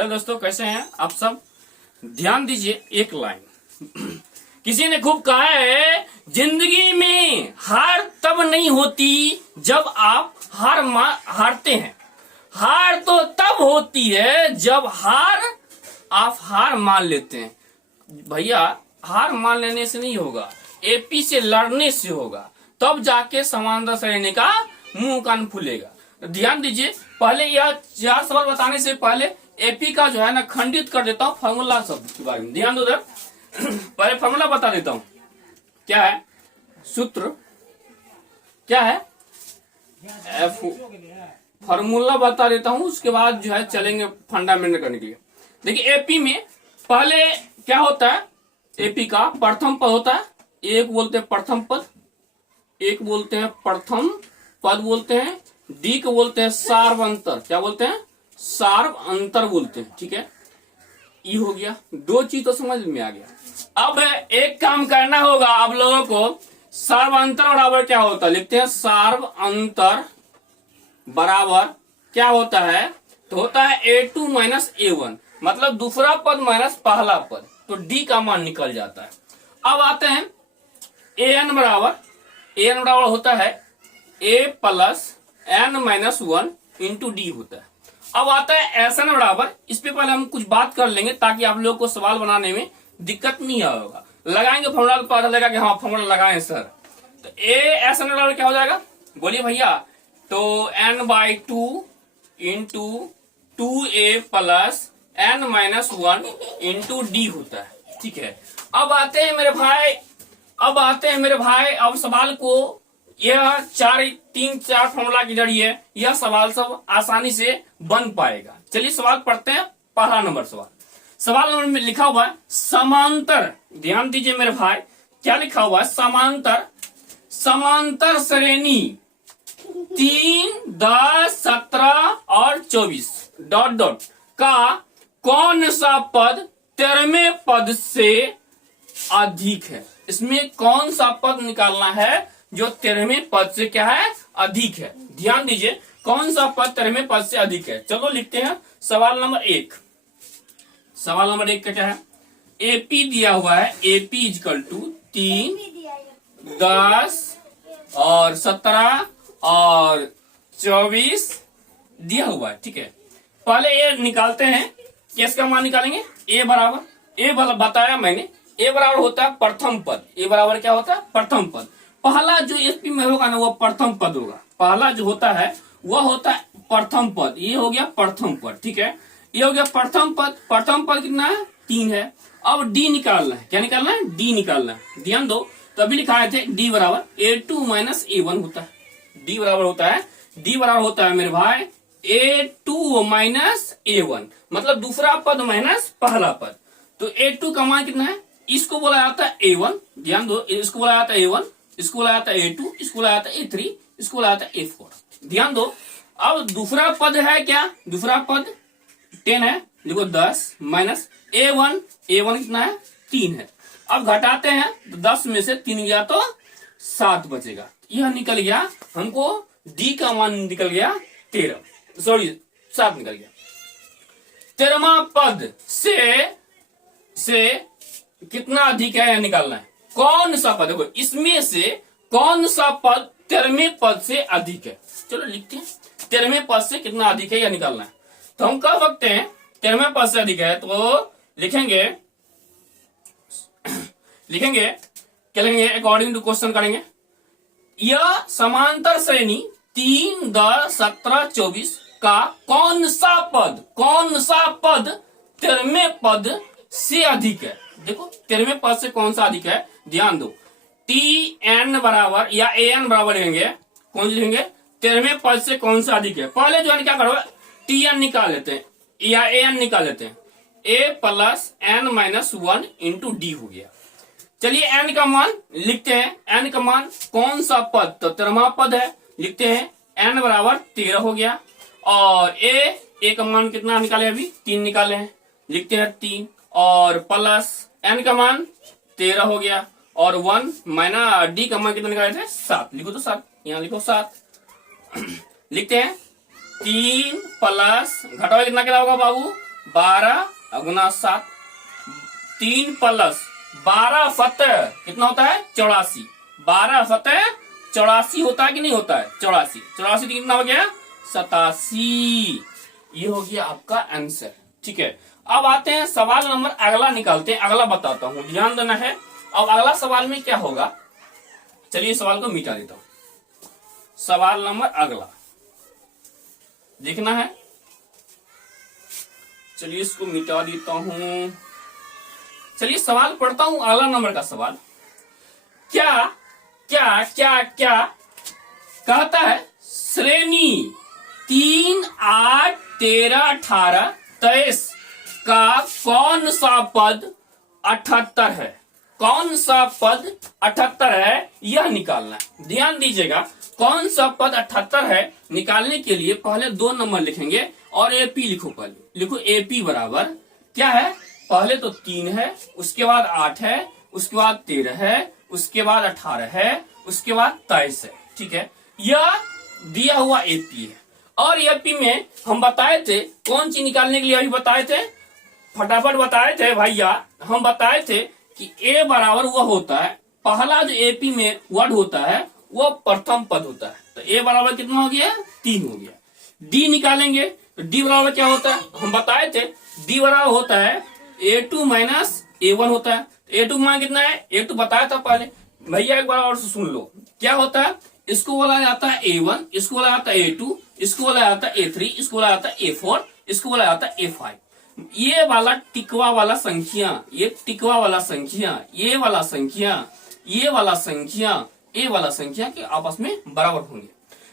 Hello दोस्तों, कैसे हैं आप सब। ध्यान दीजिए एक लाइन। किसी ने खूब कहा है, जिंदगी में हार तब नहीं होती जब आप हारते हैं। हार तो तब होती है जब आप हार मान लेते हैं। भैया, हार मान लेने से नहीं होगा, एपी से लड़ने से होगा, तब जाके समांतर श्रेणी का मुंह कान फूलेगा। ध्यान दीजिए, पहले यह 4 सवाल बताने से पहले एपी का जो है ना खंडित कर देता हूँ फॉर्मूला शब्द के बारे में। ध्यान दो उधर। पहले फॉर्मूला बता देता हूँ, क्या है सूत्र, क्या है एफ। फॉर्मूला बता देता हूँ, उसके बाद जो है चलेंगे फंडामेंटल करने के लिए। देखिए, एपी में पहले क्या होता है, एपी का प्रथम पद होता है, एक बोलते हैं प्रथम पद, एक बोलते हैं प्रथम पद बोलते हैं, डी को बोलते हैं सार्व अंतर। क्या बोलते हैं? सार्व अंतर बोलते हैं। ठीक है, ये हो गया, 2 चीज तो समझ में आ गया। अब एक काम करना होगा आप लोगों को। सार्व अंतर बराबर क्या होता है, लिखते हैं सार्व अंतर बराबर क्या होता है, तो होता है A2 माइनस A1, मतलब दूसरा पद माइनस पहला पद, तो डी का मान निकल जाता है। अब आते हैं an बराबर होता है a plus n minus 1 into D होता है। अब आता है Sn बराबर, इस पे पहले हम कुछ बात कर लेंगे ताकि आप लोगों को सवाल बनाने में दिक्कत नहीं होगा। लगाएंगे फॉर्मूला तो पता लगेगा कि हाँ फॉर्मूला लगाएं सर। तो Sn बराबर क्या हो जाएगा, बोलिए भैया, तो n/2 into 2a plus n minus 1 into D होता है। ठीक है, अब आते हैं मेरे भाई, अब सवाल को यह 3-4 फॉर्मूला के जरिए यह सवाल सब आसानी से बन पाएगा। चलिए सवाल पढ़ते हैं। पहला नंबर सवाल नंबर में लिखा हुआ है समांतर। ध्यान दीजिए मेरे भाई, क्या लिखा हुआ है, समांतर श्रेणी 3, 10, 17 और 24 ... का कौन सा पद 13वें पद से अधिक है। इसमें कौन सा पद निकालना है जो 13वें पद से क्या है, अधिक है। ध्यान दीजिए, कौन सा पद 13वें पद से अधिक है। चलो लिखते हैं सवाल नंबर 1। सवाल नंबर 1 का क्या है, एपी दिया हुआ है, एपी इजकल टू 3, 10 और 17 और 24 दिया हुआ है। ठीक है, पहले ये निकालते हैं, किसका मान निकालेंगे, ए बराबर बताया मैंने, ए बराबर होता है प्रथम पद। ए बराबर क्या होता है, प्रथम पद। पहला जो एसपी में होगा ना वो प्रथम पद होगा। पहला जो होता है वह होता है प्रथम पद। ये हो गया प्रथम पद। ठीक है, ये हो गया प्रथम पद। प्रथम पद कितना है, 3 है। अब डी निकालना है। क्या निकालना है, डी निकालना है। ध्यान दो, तभी लिखाए थे डी बराबर A2 माइनस A1 होता है। डी बराबर होता है मेरे भाई A2 माइनस A1, मतलब दूसरा पद माइनस पहला पद। तो A2 का मान कितना है, इसको बोला जाता है A1। ध्यान दो, इसको बोला जाता है A1, इसको बोला जाता है A2, इसको बोला जाता है A3, इसको बोला जाता है A4। ध्यान दो, अब दूसरा पद है क्या, दूसरा पद 10 है, देखो 10 माइनस A1 कितना है, 3 है। अब घटाते हैं तो 10 में से 3 गया तो 7 बचेगा। यह निकल गया, हमको डी का मान निकल गया 7 निकल गया। 13वां पद से कितना अधिक है यह निकालना है। कौन सा पद, देखो इसमें से कौन सा पद 13वें पद से अधिक है। चलो लिखते हैं, 13वें पद से कितना अधिक है यह निकालना है। तो हम कह सकते हैं 13वें पद से अधिक है, तो लिखेंगे क्या लिखेंगे, अकॉर्डिंग टू क्वेश्चन करेंगे। यह समांतर श्रेणी 3, 10, 17, 24 का कौन सा पद 13वें पद से अधिक है। देखो 13वें पद से कौन सा अधिक है, ध्यान दो। TN बराबर या AN बराबर लिखेंगे, कौन सी लिखेंगे, 13वें पद से कौन सा अधिक है। पहले जो है क्या करो, TN निकाल लेते हैं या AN निकाल लेते हैं। A plus N minus 1 into D हो गया। चलिए N का मान लिखते हैं। N का मान कौन सा पद, तो 13वां पद है, लिखते हैं N बराबर 13 हो गया। और A का मान कितना निकाले, अभी 3 निकाले हैं, लिखते हैं 3 और प्लस N का मान 13 हो गया और 1 माइनस डी का मान कितना निकाले थे, 7। लिखो तो 7, यहाँ लिखो 7। लिखते हैं 3 प्लस घटाओ कितना क्या होगा बाबू, 12 गुना 7, 3 प्लस 12 फतः कितना होता है 84, 12 फतः 84 होता है कि नहीं होता है 84, 84 कितना हो गया 87। ये हो गया आपका आंसर। ठीक है, अब आते हैं सवाल नंबर अगला निकालते हैं, अगला बताता हूं, ध्यान देना है। अब अगला सवाल में क्या होगा, चलिए सवाल को मिटा देता हूं। सवाल नंबर अगला देखना है, चलिए इसको मिटा देता हूं। चलिए सवाल पढ़ता हूं, अगला नंबर का सवाल क्या क्या क्या क्या कहता है, श्रेणी 3, 8, 13, 18, 23 का कौन सा पद 78 है, कौन सा पद 78 है यह निकालना है। ध्यान दीजिएगा, कौन सा पद 78 है निकालने के लिए पहले 2 नंबर लिखेंगे और एपी लिखो। पहले लिखो एपी बराबर क्या है, पहले तो 3 है, उसके बाद 8 है, उसके बाद 13 है, उसके बाद 18 है, उसके बाद 23 है। ठीक है, यह दिया हुआ एपी है। और एपी में हम बताए थे कौन चीज निकालने के लिए, अभी बताए थे, फटाफट बताए थे भैया, हम बताए थे कि ए बराबर वह होता है, पहला जो एपी में वर्ड होता है वो प्रथम पद होता है। तो ए बराबर कितना हो गया 3 हो गया। डी निकालेंगे तो डी बराबर क्या होता है, हम बताए थे डी बराबर होता है A2 माइनस A1 होता है। A2 मान कितना है, A2 बताया था पहले भैया, एक बार और सुन लो क्या होता है। इसको बोला जाता है A1, इसको बोला जाता है A2, इसको बोला जाता है A3, इसको बोला जाता है A4, इसको बोला जाता है A5। ये वाला टिकवा वाला संख्या, ये टिकवा वाला संख्या, ये वाला संख्या, ये वाला संख्या, ये वाला संख्या के आपस में बराबर होंगे।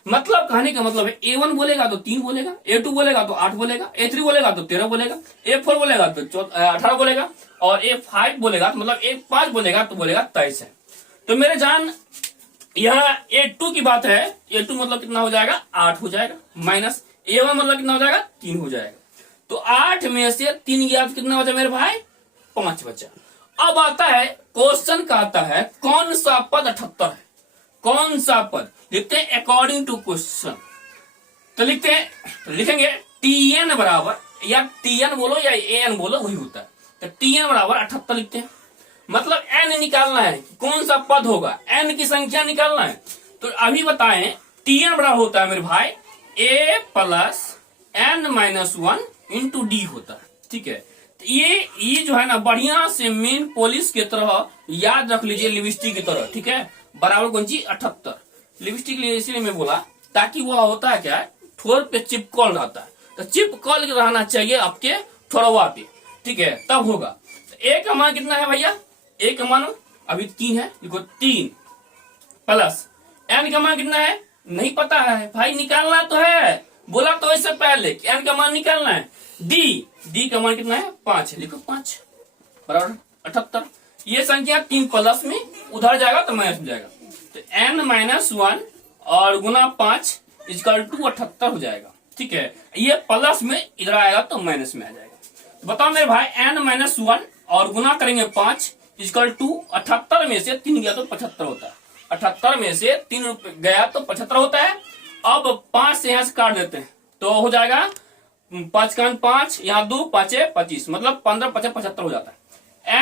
मतलब कहने का मतलब है A1 बोलेगा तो 3 बोलेगा, A2 बोलेगा तो 8 बोलेगा, A3 बोलेगा तो 13 बोलेगा, A4 बोलेगा तो 18 बोलेगा, और A5 बोलेगा तो मतलब A5 बोलेगा तो बोलेगा 23 है। तो मेरे जान यहाँ A2 की बात है, A2 मतलब कितना हो जाएगा 8 हो जाएगा, माइनस A1 मतलब कितना हो जाएगा 3 हो जाएगा। तो 8 में से 3 गया तो कितना बचा मेरे भाई 5 बचा। अब आता है क्वेश्चन का, आता है कौन सा पद 78 है, कौन सा पद लिखते हैं अकॉर्डिंग टू क्वेश्चन। तो लिखते हैं, तो लिखेंगे TN बराबर, या TN बोलो या AN बोलो वही होता है। तो TN बराबर 78 लिखते हैं, मतलब n निकालना है, कौन सा पद होगा, n की संख्या निकालना है। तो अभी बताएं TN बराबर होता है मेरे भाई A plus n minus 1 into D होता है। ठीक है, तो ये जो है ना बढ़िया से मेन पॉलिश की तरह याद रख लीजिए, लिपस्टिक की तरह। ठीक है, बराबर कौन सी 78 लिपस्टिक लिए इसलिए मैं बोला ताकि वह होता है क्या, ठोर पे चिपकल रहता है, तो चिपकल रहना चाहिए आपके ठोरवा पे। ठीक है, तब होगा। तो ए का मान कितना है भैया, ए का मान अभी 3 है, देखो 3 प्लस एन का मान कितना है नहीं पता है भाई, निकालना तो है, बोला तो इससे पहले कि एन का मान निकालना है। डी का मान कितना है 5 है, लिखो 5 बराबर 78। ये संख्या 3 प्लस में उधर जाएगा तो माइनस में जाएगा, तो n माइनस 1 और गुना 5 इजकल टू 78 हो जाएगा। ठीक है, ये प्लस में इधर आएगा तो माइनस में आ जाएगा। तो बताओ मेरे भाई n माइनस 1 और गुना करेंगे 5 इजकल टू 78 में से 3 गया तो 75 होता है, 78 में से 3 गया तो 75 होता है। अब 5 से यहाँ से काट देते हैं तो हो जाएगा 5 का 5, यहाँ 2 5 25, मतलब 15 5 75 हो जाता है।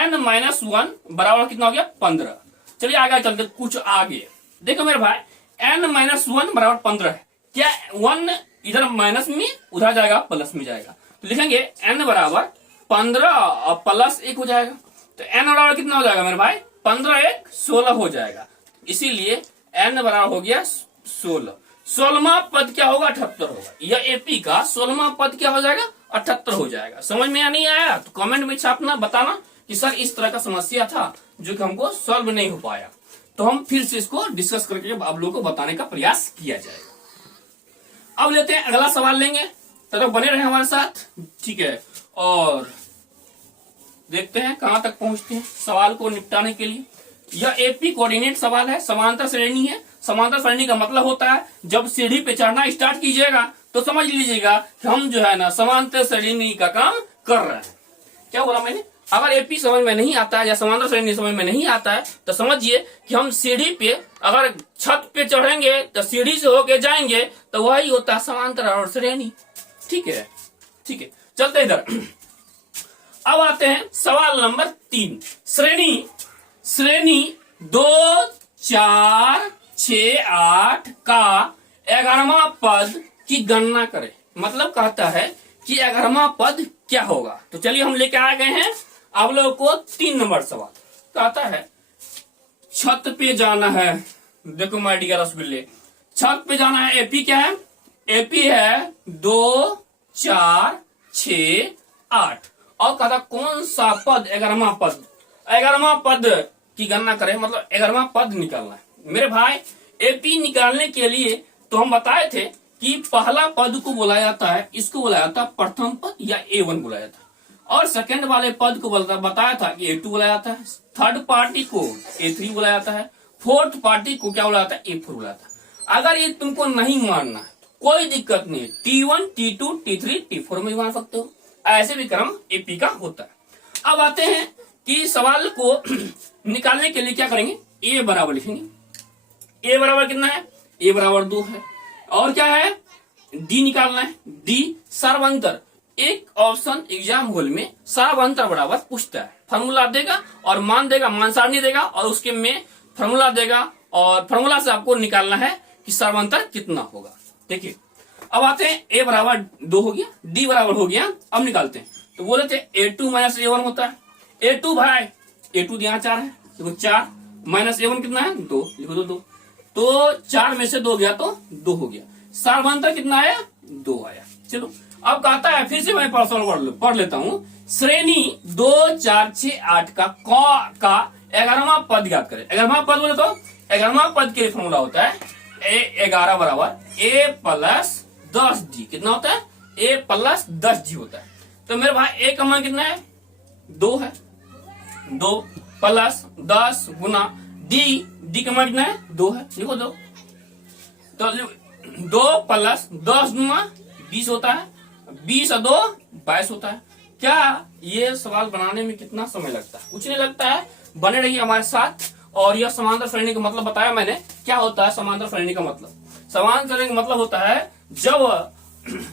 n माइनस 1 बराबर कितना हो गया 15। चलिए आगे चलते कुछ आगे, देखो मेरे भाई n माइनस 1 बराबर 15 है, क्या 1 इधर माइनस में उधर जाएगा प्लस में जाएगा, तो लिखेंगे n बराबर 15 और प्लस 1 हो जाएगा। तो n बराबर कितना हो जाएगा मेरे भाई 15 1 16 हो जाएगा, इसीलिए n बराबर हो गया 16। 16वां पद क्या होगा 78 होगा, यह एपी का 16वां पद क्या हो जाएगा 78 हो जाएगा। समझ में नहीं आया तो कमेंट में छापना, बताना कि सर इस तरह का समस्या था जो कि हमको सॉल्व नहीं हो पाया, तो हम फिर से इसको डिस्कस करके आप लोगों को बताने का प्रयास किया जाएगा। अब लेते हैं अगला सवाल लेंगे, तब बने रहे हमारे साथ। ठीक है, और देखते हैं कहां तक पहुंचते हैं सवाल को निपटाने के लिए। यह एपी कोऑर्डिनेट सवाल है, समांतर श्रेणी है। समांतर श्रेणी का मतलब होता है जब सीढ़ी पे चढ़ना स्टार्ट कीजिएगा तो समझ लीजिएगा कि हम जो है ना समांतर श्रेणी का काम कर रहे हैं। क्या बोला मैंने, अगर एपी समझ में नहीं आता है या समांतर श्रेणी समझ में नहीं आता है तो समझिए कि हम सीढ़ी पे अगर छत पे चढ़ेंगे तो सीढ़ी से होके जाएंगे तो वही होता है समांतर और श्रेणी। ठीक है, ठीक है, चलते इधर। अब आते हैं सवाल नंबर 3। श्रेणी 2 4 6 8 का 11वां पद की गणना करें। मतलब कहता है कि 11वां पद क्या होगा। तो चलिए हम लेके आ गए हैं आप लोगों को 3 नंबर सवाल। कहता है छत पे जाना है, देखो माय डियर रसगुल्ले, छत पे जाना है। एपी क्या है? एपी है 2 4 6 8। और कहता कौन सा पद 11वां पद, 11वां पद की गणना करें, मतलब 11वां पद निकालना है। मेरे भाई एपी निकालने के लिए तो हम बताए थे कि पहला पद को बोला जाता है, इसको बोला जाता है प्रथम पद या A1 बोला जाता है, और सेकंड वाले पद को बताया था कि A2 बोला जाता है, थर्ड पार्टी को A3 बोला जाता है, फोर्थ पार्टी को क्या बोला जाता है? A4 बोला जाता है। अगर ये तुमको नहीं मानना है कोई दिक्कत नहीं है, T1 T2 T3 T4 में भी मान सकते हो, ऐसे भी क्रम एपी का होता है। अब आते हैं कि सवाल को निकालने के लिए क्या करेंगे, ए बराबर लिखेंगे। ए बराबर कितना है? ए बराबर 2 है। और क्या है? डी निकालना है। डी सर्वांतर, एक ऑप्शन एग्जाम होल में सर्वांतर बराबर पूछता है, फॉर्मूला देगा और मान देगा, मान सारणी देगा और उसके में फॉर्मूला देगा, और फॉर्मूला से आपको निकालना है कि सर्वांतर कितना होगा। देखिए अब आते हैं ए बराबर 2 हो गया, डी बराबर हो गया। अब निकालते हैं तो बोले थे A2 माइनस A1 होता है। A2 भाई A2 यहाँ 4 है, देखो 4 माइनस A1 कितना है? 2, लिखो 2। तो 4 में से 2 गया तो 2 हो गया। सर्वांतर कितना आया? 2 आया। चलो अब कहता है, फिर से मैं पढ़ लेता हूँ। श्रेणी 2 4 6 8 का 11वां पद ज्ञात करें। 11वां पद बोले तो 11वां पद के लिए फॉर्मूला होता है A11 बराबर A प्लस 10D। कितना होता है? A प्लस 10D होता है। तो मेरे भाई A का मान कितना है? 2 है। 2 प्लस 10 गुना डी का मान कितना है? 2 है, लिखो 2। तो 2 प्लस 10 गुना 20 होता है, 20 और 2 22 होता है। क्या ये सवाल बनाने में कितना समय लगता है? कुछ नहीं लगता है, बने रहिए हमारे साथ। और यह समांतर श्रेणी का मतलब बताया मैंने। क्या होता है समांतर श्रेणी का मतलब? समांतर श्रेणी का मतलब होता है जब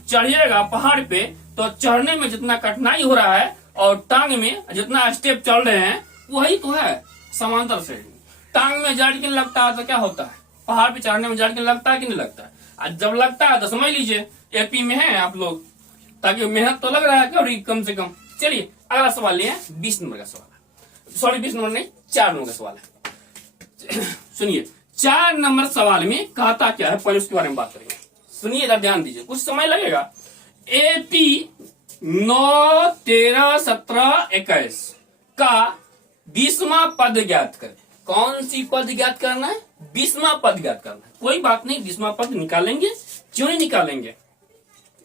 चढ़िएगा पहाड़ पे तो चढ़ने में जितना कठिनाई हो रहा है और टांग में जितना स्टेप चल रहे हैं वही तो है समांतर श्रेणी। टांग में जड़ के लगता है तो क्या होता है? पहाड़ पे चढ़ने में जड़ के लगता है कि नहीं लगता है? जब लगता है तो समझ लीजिए एपी में है आप लोग, ताकि मेहनत तो लग रहा है कम से कम। चलिए अगला सवाल ये है 20 नंबर का सवाल है। सॉरी 20 नंबर नहीं, 4 नंबर का सवाल है। सुनिए 4 नंबर सवाल में कहता क्या है, पहले उसके बारे में बात करेंगे। सुनिए जरा ध्यान दीजिए, कुछ समय लगेगा। एपी 9 13 17 21 का 20वां पद ज्ञात करें। कौन सी पद ज्ञात करना है? 20वां पद ज्ञात करना है। कोई बात नहीं, 20वां पद निकालेंगे, क्यों नहीं निकालेंगे।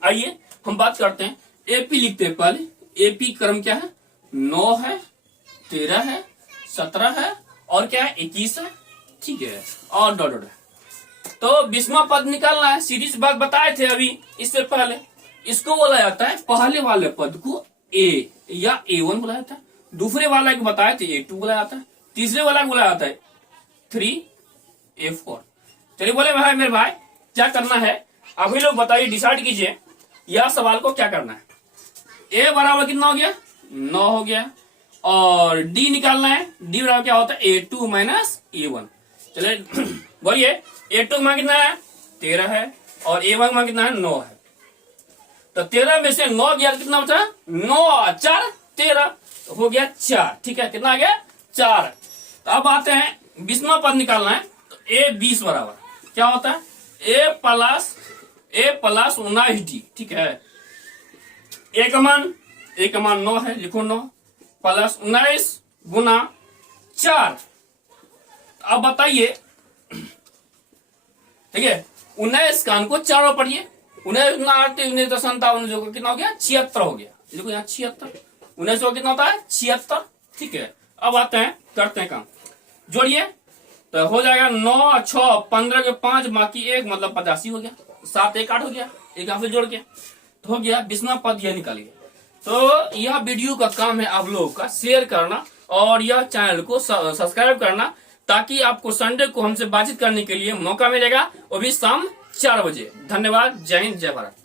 आइए हम बात करते हैं। एपी लिखते हैं पहले। एपी क्रम क्या है? 9 है, 13 है, 17 है और क्या है? 21 है, ठीक है, और डॉट डॉट है। तो 20वां पद निकालना है। सीधी सी बात बताए थे अभी इससे पहले। इसको बोला जाता है, पहले वाले पद को ए या A1 बोला जाता है, दूसरे वाला को बताए थे A2 बोला जाता है, तीसरे वाला को बोला जाता है 3 A4। चलिए बोले भाई मेरे भाई क्या करना है अभी लोग बताइए, डिसाइड कीजिए यह सवाल को क्या करना है। ए बराबर कितना हो गया? 9 हो गया। और डी निकालना है। डी बराबर क्या होता है? A2 minus A1। चलिए बोलिए A2 का मान कितना है? 13 है और A1 का मान कितना है? 9 है। तो 13 में से 9 गया कितना बचा? 9 और 4 13, तो हो गया 4। ठीक है, कितना आ गया? 4। तो अब आते हैं 20वां पद निकालना है। तो A20 बराबर क्या होता है? A plus 19D। ठीक है, A का मान 9 है, लिखो 9 प्लस 19 गुना 4। अब बताइए, ठीक है, 19 का को 4 पढ़िए। 19 जो कितना हो गया? 76 हो गया। देखो यहाँ 76, 19 को कितना होता है? 76। ठीक है, अब आते हैं करते हैं काम, जोड़िए तो हो जाएगा 9 6 15 के 5 बाकी 1 मतलब 85 हो गया। 7 1 8 हो गया, एक यहाँ से जोड़ के तो हो गया 20वां पद यह निकालिए। तो यह वीडियो का काम है आप लोगों का शेयर करना और यह चैनल को सब्सक्राइब करना, ताकि आपको संडे को हमसे बातचीत करने के लिए मौका मिलेगा, वो भी शाम 4 बजे। धन्यवाद, जय हिंद, जय भारत।